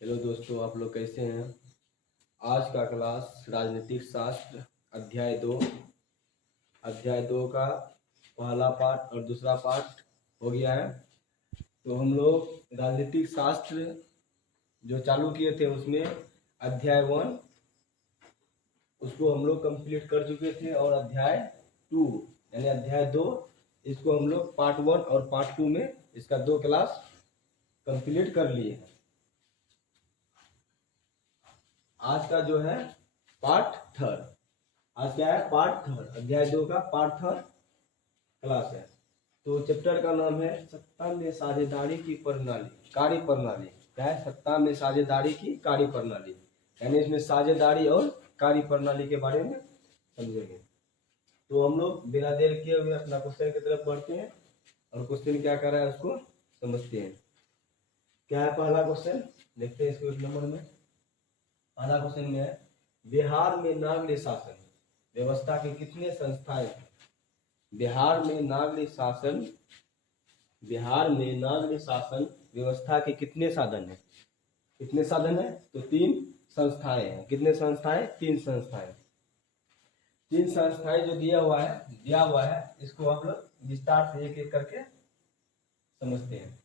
Hello दोस्तों, आप लोग कैसे हैं। आज का क्लास राजनीतिक शास्त्र अध्याय 2 का पहला पार्ट और दूसरा पार्ट हो गया है। तो हम लोग राजनीतिक शास्त्र जो चालू किए थे उसमें अध्याय 1 उसको हम लोग कंप्लीट कर चुके थे, और अध्याय 2 यानी अध्याय 2 इसको हम लोग पार्ट 1 और पार्ट 2 में इसका 2 क्लास कंप्लीट कर लिए हैं। आज का जो है पार्ट 3, आज क्या है पार्ट 3, अध्याय 2 का पार्ट 3 क्लास है। तो चैप्टर का नाम है सत्ता में साझेदारी की प्रणाली, कार्य प्रणाली। क्या है? सत्ता में साझेदारी की कार्य प्रणाली, यानी इसमें साझेदारी और कार्य प्रणाली के बारे में समझेंगे। तो हम लोग बिना देर किए हुए अपना क्वेश्चन की तरफ बढ़ते हैं, और क्वेश्चन क्या कर रहा है उसको समझते हैं। क्या है पहला क्वेश्चन, देखते हैं इसको 1 नंबर में। पहला क्वेश्चन में है, बिहार में नागरिक शासन व्यवस्था के कितने संस्थाएं हैं? बिहार में नागरिक शासन व्यवस्था के कितने साधन हैं? कितने साधन हैं? तो 3 संस्थाएं हैं। कितने संस्थाएं? 3 संस्थाएं। 3 संस्थाएं जो दिया हुआ है इसको हम लोग विस्तार से एक एक करके समझते हैं।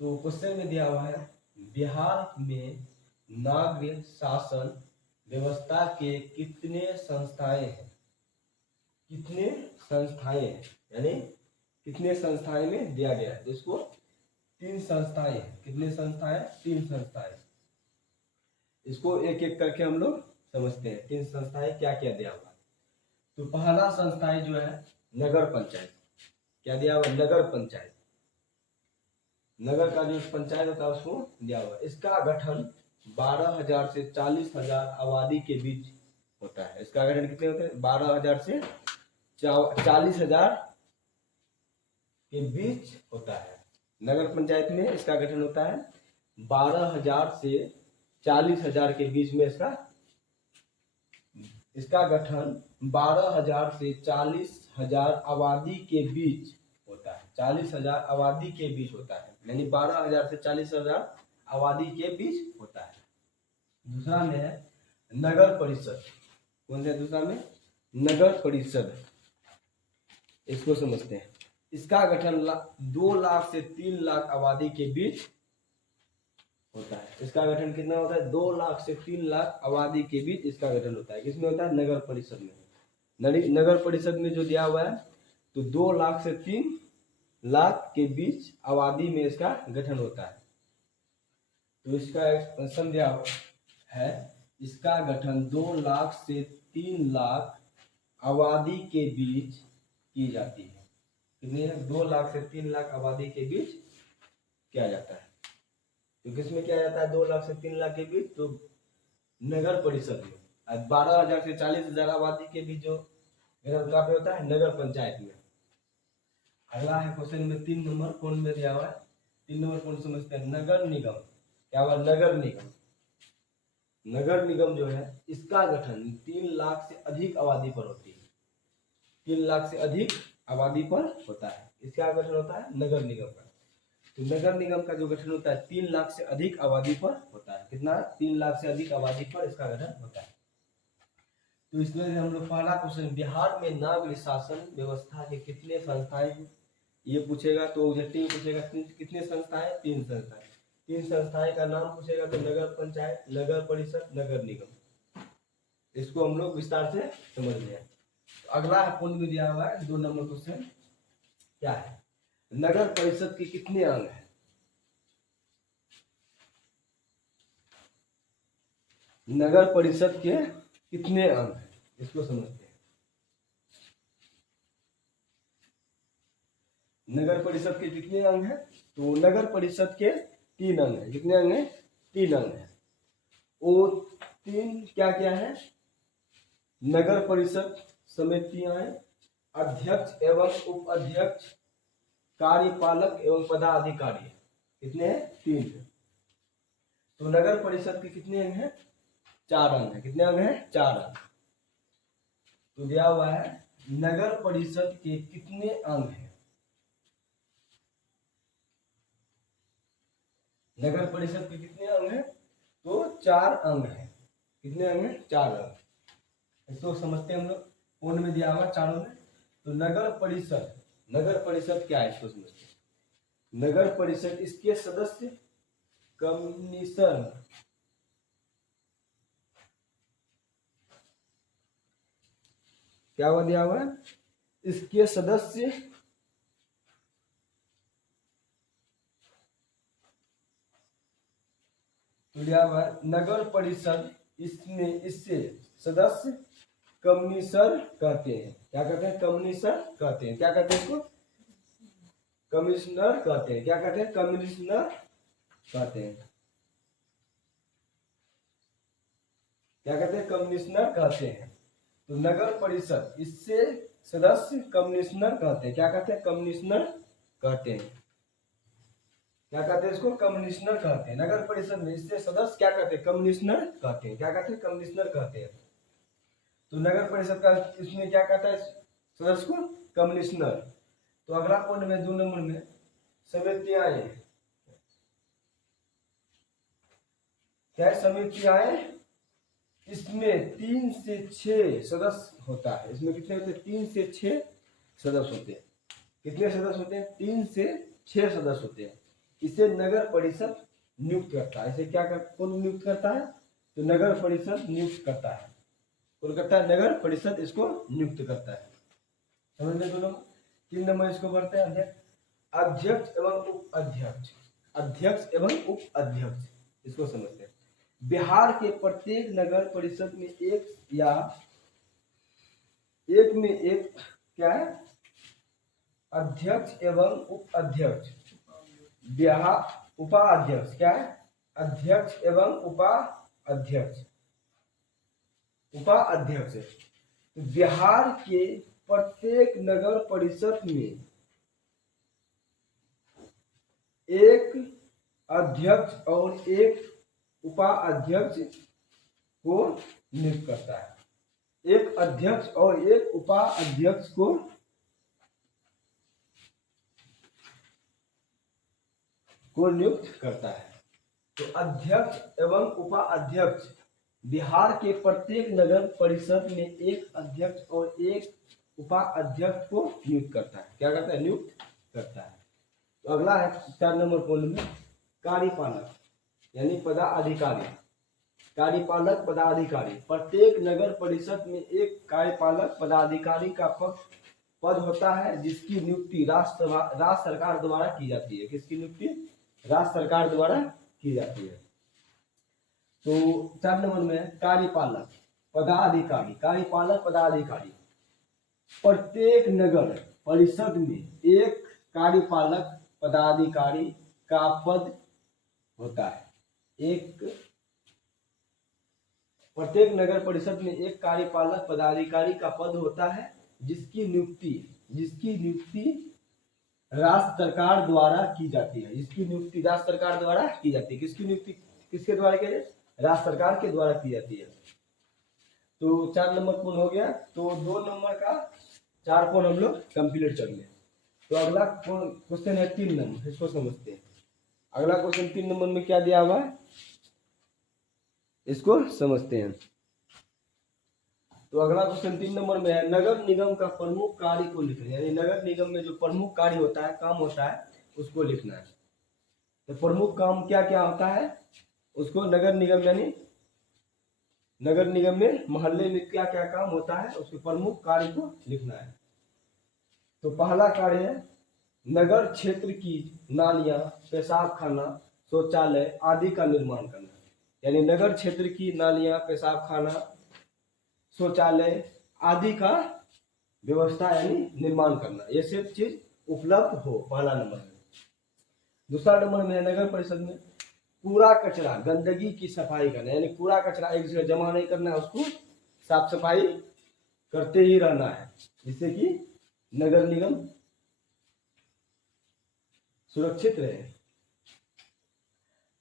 तो क्वेश्चन में दिया हुआ है, बिहार में नागरिक शासन व्यवस्था के कितने संस्थाएं हैं? कितने संस्थाएं हैं यानी कितने संस्थाएं में दिया गया है, तो इसको 3 संस्थाएं हैं। कितने संस्थाएं? 3 संस्थाएं। इसको एक एक करके हम लोग समझते हैं। 3 संस्थाएं क्या क्या दिया हुआ है। तो पहला संस्थाएं जो है नगर पंचायत। क्या दिया हुआ? नगर पंचायत। नगर का जो पंचायत होता है उसको दिया हुआ है। इसका गठन 12,000 से 40,000 आबादी के बीच होता है। इसका गठन कितने होते हैं? 12,000 से 40,000 के बीच होता है। नगर पंचायत में इसका गठन होता है 12,000 से 40,000 के बीच में। इसका गठन 12,000 से 40,000 आबादी के बीच होता है। 40,000 आबादी के बीच होता है, यानी 12,000 से 40,000 आबादी के बीच होता है। दूसरा में है नगर परिषद। कौन सा? दूसरा में नगर परिषद। इसको समझते हैं। इसका गठन 2 लाख से 3 लाख आबादी के बीच होता है। इसका गठन कितना होता है? 2 लाख से 3 लाख आबादी के बीच इसका गठन होता है। किसमें होता है? नगर परिषद में। नगर परिषद में जो दिया हुआ है, तो 2 लाख से 3 लाख के बीच आबादी में इसका गठन होता है। तो इसका एक्सप्रेशन दिया हुआ है, इसका गठन 2 लाख से 3 लाख आबादी के बीच की जाती है। कितनी है? 2 लाख से 3 लाख आबादी के बीच किया जाता है। तो किसमें किया जाता है 2 लाख से 3 लाख के बीच? तो नगर परिषद में। 12,000 से 40,000 आबादी के बीच जो कहाँ पे होता है? नगर पंचायत में। अगला है क्वेश्चन में 3 नंबर, कौन में दिया हुआ है? 3 नंबर कौन समझते हैं? नगर निगम। क्या हुआ? नगर निगम। नगर निगम जो है इसका गठन 3 लाख से अधिक आबादी पर होती है। 3 लाख से अधिक आबादी पर होता है। इसका गठन होता है नगर निगम का। तो नगर निगम का जो गठन होता है 3 लाख से अधिक आबादी पर होता है। कितना? 3 लाख से अधिक आबादी पर इसका गठन होता है। तो इसमें हम लोग पहला क्वेश्चन, बिहार में नागरिक शासन व्यवस्था के कितने संस्थाएं हैं, ये पूछेगा। तो ऑब्जेक्टिव पूछेगा कितने संस्थाएं? 3 संस्थाएं। 3 संस्थाएं का नाम पूछेगा, तो नगर पंचायत, नगर परिषद, नगर निगम। इसको हम लोग विस्तार से समझ लिया। तो अगला पुनः में दिया हुआ है 2 नंबर क्वेश्चन, क्या है? नगर परिषद के कितने अंग हैं? नगर परिषद के कितने अंग हैं, इसको समझते हैं। नगर परिषद के कितने अंग हैं? तो नगर परिषद के 3 अंग हैं। कितने अंग हैं? 3 अंग हैं। वो 3 क्या क्या है? नगर परिषद समितियां, अध्यक्ष एवं उपाध्यक्ष, कार्यपालक एवं पदाधिकारी। कितने हैं? 3 हैं। तो नगर परिषद के कितने अंग हैं? 4 अंग हैं। कितने अंग हैं? 4 अंग। तो दिया हुआ है नगर परिषद के कितने अंग हैं? नगर परिषद के कितने अंग हैं? तो 4 अंग हैं। कितने अंग हैं? 4 अंग। इसको समझते हैं हम लोग। पूर्ण में दिया हुआ चारों में। तो नगर परिषद क्या है इसको समझते हैं। नगर परिषद, इसके सदस्य कमिश्नर, क्या हुआ दिया हुआ है? इसके सदस्य तो दिया हुआ है नगर परिषद, इसमें इससे सदस्य कमिश्नर कहते हैं। क्या कहते हैं? कमिश्नर कहते हैं। क्या कहते हैं इसको? कमिश्नर कहते हैं। क्या कहते हैं? कमिश्नर कहते हैं। क्या कहते हैं? कमिश्नर कहते हैं। तो नगर परिषद, इससे सदस्य कमिश्नर कहते हैं। क्या कहते हैं? कमिश्नर कहते हैं। क्या कहते हैं इसको? कमिश्नर कहते हैं। नगर परिषद में इससे सदस्य क्या कहते हैं? कमिश्नर कहते हैं। क्या कहते हैं? कमिश्नर कहते हैं। तो नगर परिषद का इसमें क्या कहता है सदस्य को? कमिश्नर। तो अगला पॉइंट में 2 नंबर में समितियां, क्या समितियां, इसमें 3 से 6 सदस्य होता है। इसमें कितने होते हैं? 3 से 6 सदस्य होते हैं। कितने सदस्य होते हैं? 3 से 6 सदस्य होते हैं। इसे नगर परिषद नियुक्त करता है। इसे क्या कौन नियुक्त करता है? तो नगर परिषद नियुक्त करता है। कौन करता है? नगर परिषद इसको नियुक्त करता है। समझ में दोनों? 3 नंबर इसको बढ़ते हैं अध्यक्ष एवं उप अध्यक्ष। अध्यक्ष एवं उप अध्यक्ष, इसको समझते हैं। बिहार के प्रत्येक नगर परिषद में एक या एक में एक क्या है? अध्यक्ष एवं उप अध्यक्ष। बिहार उपाध्यक्ष क्या है? अध्यक्ष एवं उपाध्यक्ष। उपाध्यक्ष। तो बिहार के प्रत्येक नगर परिषद में एक अध्यक्ष और एक उपाध्यक्ष को नियुक्त करता है। एक अध्यक्ष और एक उपाध्यक्ष को नियुक्त करता है। तो अध्यक्ष एवं उपाध्यक्ष, बिहार के प्रत्येक नगर परिषद में एक अध्यक्ष और एक उपाध्यक्ष को नियुक्त करता है। क्या करता है? नियुक्त करता है। तो अगला है 4 नंबर पॉइंट में कार्यपालक यानी पदाधिकारी। कार्यपालक पदाधिकारी, प्रत्येक नगर परिषद में एक कार्यपालक पदाधिकारी का पद होता है, जिसकी नियुक्ति राज्य सरकार द्वारा की जाती है। किसकी नियुक्ति? राज्य सरकार द्वारा की जाती है। तो 4 नंबर में कार्यपालक पदाधिकारी। कार्यपालक पदाधिकारी, प्रत्येक नगर परिषद में एक कार्यपालक पदाधिकारी का पद होता है। प्रत्येक नगर परिषद में एक कार्यपालक पदाधिकारी का पद होता है, जिसकी नियुक्ति राज्य सरकार द्वारा की जाती है। जिसकी नियुक्ति राज्य सरकार द्वारा की जाती है। किसकी नियुक्ति किसके द्वारा की जाती है? राज्य सरकार के द्वारा की जाती है। तो 4 नंबर पूर्ण हो गया। तो 2 नंबर का 4 पॉइंट हम लोग कंप्लीट कर लें। तो अगला क्वेश्चन है 3 नंबर, इसको समझते हैं। अगला क्वेश्चन 3 नंबर में क्या दिया हुआ है, इसको समझते हैं। तो अगला क्वेश्चन 3 नंबर में है नगर निगम का प्रमुख कार्य को लिखना है। यानी नगर निगम में जो प्रमुख कार्य होता है, काम होता है, उसको लिखना है। तो प्रमुख काम क्या क्या होता है उसको नगर निगम, यानी नगर निगम में मोहल्ले में क्या क्या काम होता है उसके प्रमुख कार्य को लिखना है। तो पहला कार्य है नगर क्षेत्र की नालियां, पेशाब खाना, शौचालय आदि का निर्माण करना। यानी नगर क्षेत्र की नालियां, पेशाब खाना, शौचालय आदि का व्यवस्था यानी निर्माण करना, ये सब चीज उपलब्ध हो, पहला नंबर में। दूसरा नंबर में नगर परिषद में कूड़ा कचरा गंदगी की सफाई करना। यानी कूड़ा कचरा एक जगह जमा नहीं करना है, उसको साफ सफाई करते ही रहना है, जिससे कि नगर निगम सुरक्षित रहे।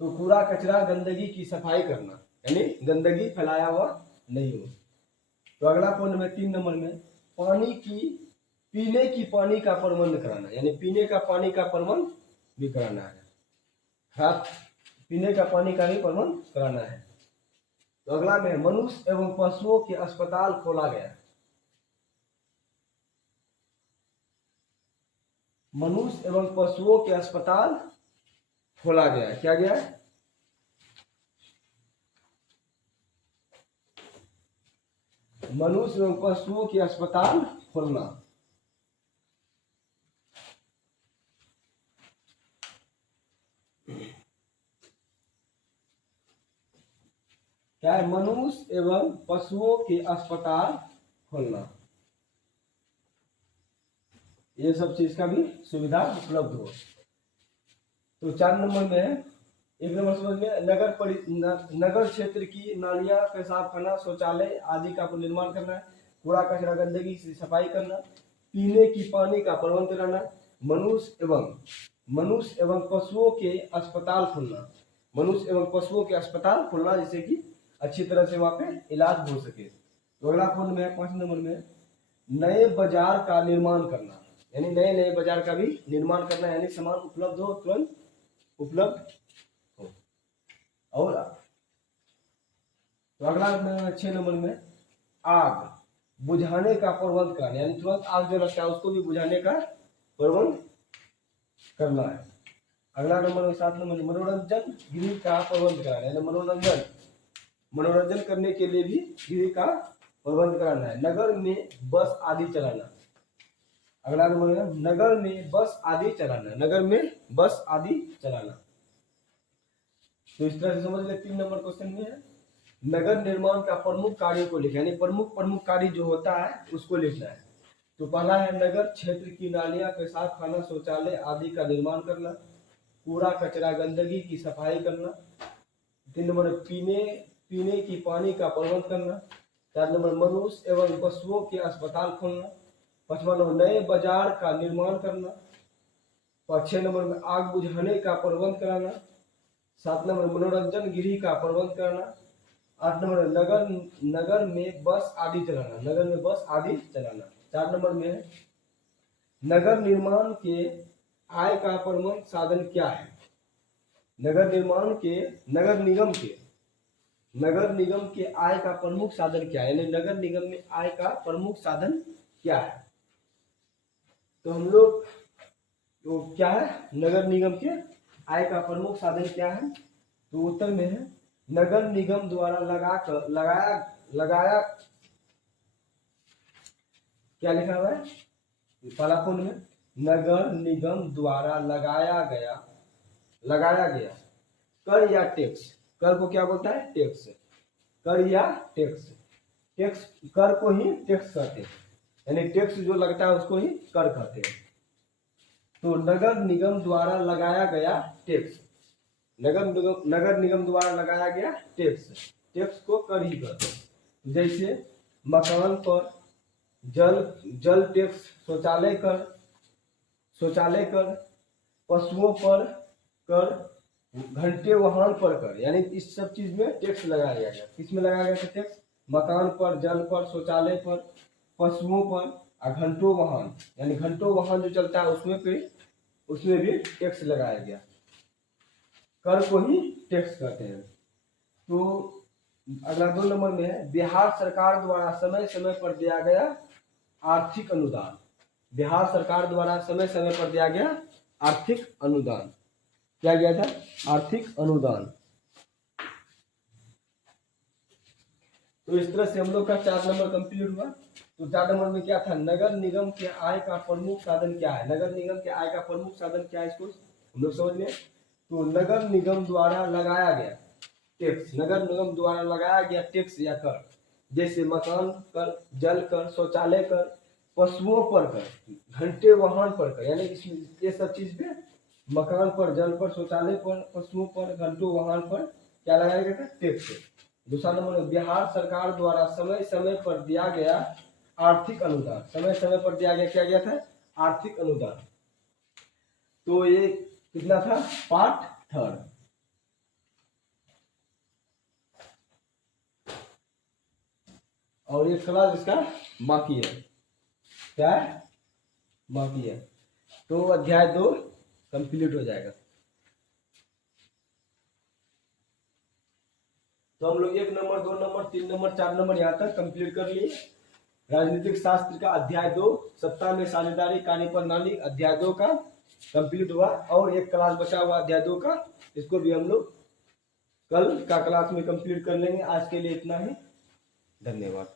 तो कूड़ा कचरा गंदगी की सफाई करना, यानी गंदगी फैलाया हुआ नहीं हो। तो अगला पॉइंट में 3 नंबर में पीने की पानी का प्रबंध कराना। यानी पीने का पानी का प्रबंध भी कराना है। पीने का पानी का भी प्रबंध कराना है। तो अगला में मनुष्य एवं पशुओं के अस्पताल खोला गया। मनुष्य एवं पशुओं के अस्पताल खोला गया। क्या गया? मनुष्य एवं पशुओं के अस्पताल खोलना। क्या है? मनुष्य एवं पशुओं के अस्पताल खोलना। ये सब चीज का भी सुविधा उपलब्ध हो। तो 4 नंबर में, 1 नंबर समझ में, नगर क्षेत्र की नालियां, पेशाब खाना, शौचालय आदि का निर्माण करना है। कूड़ा कचरा गंदगी से सफाई करना। पीने की पानी का प्रबंध कराना। मनुष्य एवं पशुओं के अस्पताल खोलना। मनुष्य एवं पशुओं के अस्पताल खोलना, जिससे कि अच्छी तरह से वहां पे इलाज हो सके। तो अगला पॉइंट में 5 नंबर में, नए बाजार का निर्माण करना, यानी नए नए बाजार का भी निर्माण करना, यानी सामान उपलब्ध हो, तुरंत उपलब्ध हो। और तो अगला 6 नंबर में, आग बुझाने का प्रबंध करना, यानी तुरंत आग जो लगता है उसको भी बुझाने का प्रबंध करना है। अगला नंबर 7 नंबर, मनोरंजन गृह का प्रबंध कराना, यानी मनोरंजन करने के लिए भी गृह का प्रबंध कराना है। नगर में बस आदि चलाना। अगला नंबर है, नगर में बस आदि चलाना। नगर में बस आदि चलाना। तो इस तरह से समझ ले। 3 नंबर क्वेश्चन में है, नगर निर्माण का प्रमुख कार्य को लिखा, यानी प्रमुख कार्य जो होता है उसको लिखना है। तो पहला है, नगर क्षेत्र की नालियां, पेशाब खाना, शौचालय आदि का निर्माण करना। कूड़ा कचरा गंदगी की सफाई करना। 3 नंबर, पीने की पानी का प्रबंध करना। 4 नंबर, मनुष्य एवं पशुओं के अस्पताल खोलना। 5वां नंबर, नए बाजार का निर्माण करना। 6 नंबर में, आग बुझाने का प्रबंध कराना। 7 नंबर, मनोरंजन गृह का प्रबंध कराना। 8 नंबर, नगर में बस आदि चलाना। नगर में बस आदि चलाना। 4 नंबर में, नगर निर्माण के आय का प्रमुख साधन क्या है? नगर निगम के आय का प्रमुख साधन क्या है, यानी नगर निगम में आय का प्रमुख साधन क्या है? तो हम लोग, तो क्या है नगर निगम के आय का प्रमुख साधन क्या है? तो उत्तर में है, नगर निगम द्वारा लगाया क्या लिखा हुआ है पहला पॉइंट में, नगर निगम द्वारा लगाया गया कर या टैक्स। कर को क्या बोलता है? टैक्स। कर या टैक्स। कर को ही टैक्स कहते हैं, यानी टैक्स जो लगता है उसको ही कर कहते हैं। तो नगर निगम द्वारा लगाया गया टैक्स, नगर निगम द्वारा लगाया गया टैक्स को कर ही कहते हैं। जैसे मकान पर जल टैक्स, शौचालय कर, पशुओं पर कर, घंटे वाहन पर कर, यानी इस सब चीज में टैक्स लगाया गया। किसमें लगाया गया था टैक्स? मकान पर, जल पर, शौचालय पर, पशुओं पर और घंटों वाहन, यानी घंटों वाहन जो चलता है उसमें भी टैक्स लगाया गया। कर को ही टैक्स कहते हैं। तो अगला 2 नंबर में है, बिहार सरकार द्वारा समय समय पर दिया गया आर्थिक अनुदान। बिहार सरकार द्वारा समय समय पर दिया गया आर्थिक अनुदान। क्या गया था? आर्थिक अनुदान। तो इस तरह से हम लोग का 4 नंबर कंप्लीट हुआ। तो 4 नंबर में क्या था? नगर निगम के आय का प्रमुख साधन क्या है? नगर निगम के आय का प्रमुख साधन क्या है, इसको हम लोग समझ लें। तो नगर निगम द्वारा लगाया गया टैक्स, नगर निगम द्वारा लगाया गया टैक्स या कर, जैसे मकान कर, जल कर, शौचालय कर, पशुओं पर कर, घंटे वाहन पर कर, यानी ये सब चीज पे मकान पर, जल पर, शौचालय पर, पशुओं पर, घंटों वाहन पर क्या लगाया गया था? टैक्स। दूसरा नंबर, बिहार सरकार द्वारा समय समय पर दिया गया आर्थिक अनुदान। समय समय पर दिया गया, क्या गया था? आर्थिक अनुदान। तो ये कितना था? पार्ट 3। और ये क्लास इसका बाकी है। क्या है? बाकी है। तो अध्याय 2 कंप्लीट हो जाएगा। तो हम लोग 1 नंबर 2 नंबर 3 नंबर 4 नंबर यहाँ तक कंप्लीट कर लिए। राजनीतिक शास्त्र का अध्याय 2 सत्ता में साझेदारी कार्यप्रणाली अध्याय 2 का कंप्लीट हुआ, और एक क्लास बचा हुआ अध्याय 2 का, इसको भी हम लोग कल का क्लास में कंप्लीट कर लेंगे। आज के लिए इतना ही, धन्यवाद।